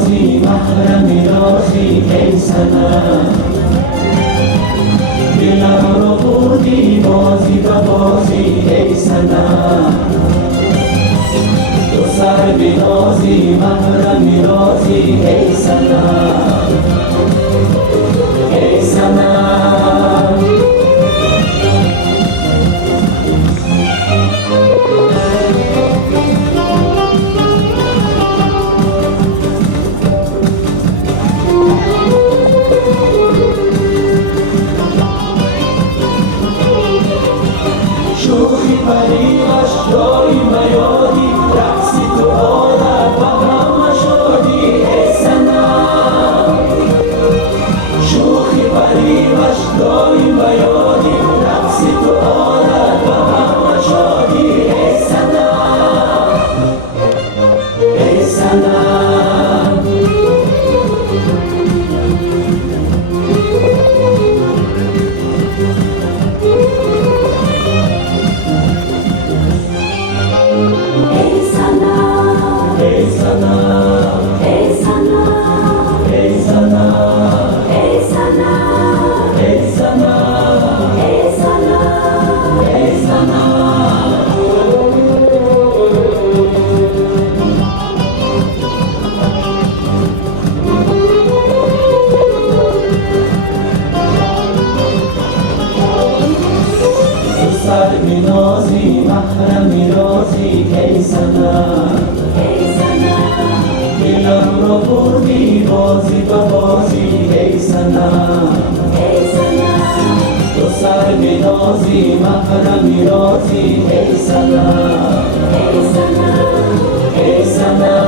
نازی محرم رازی ای سنم، دلم رو بردی بازی به بازی ای سنم، تو سر بنازی محرم رازی ای سنم، ای سنم. شوخی پریش دایم یادی، رقصی تو عادت و غم شادی ای سنم، شوخی پریش دایم یادی، رقصی تو عادت و غم شادی ای سنم، ای سنم. سر بنازی محرم رازی ای سنم، دلم رو بردی بازی به بازی ای سنم، تو سر بنازی محرم رازی ای سنم، ای سنم.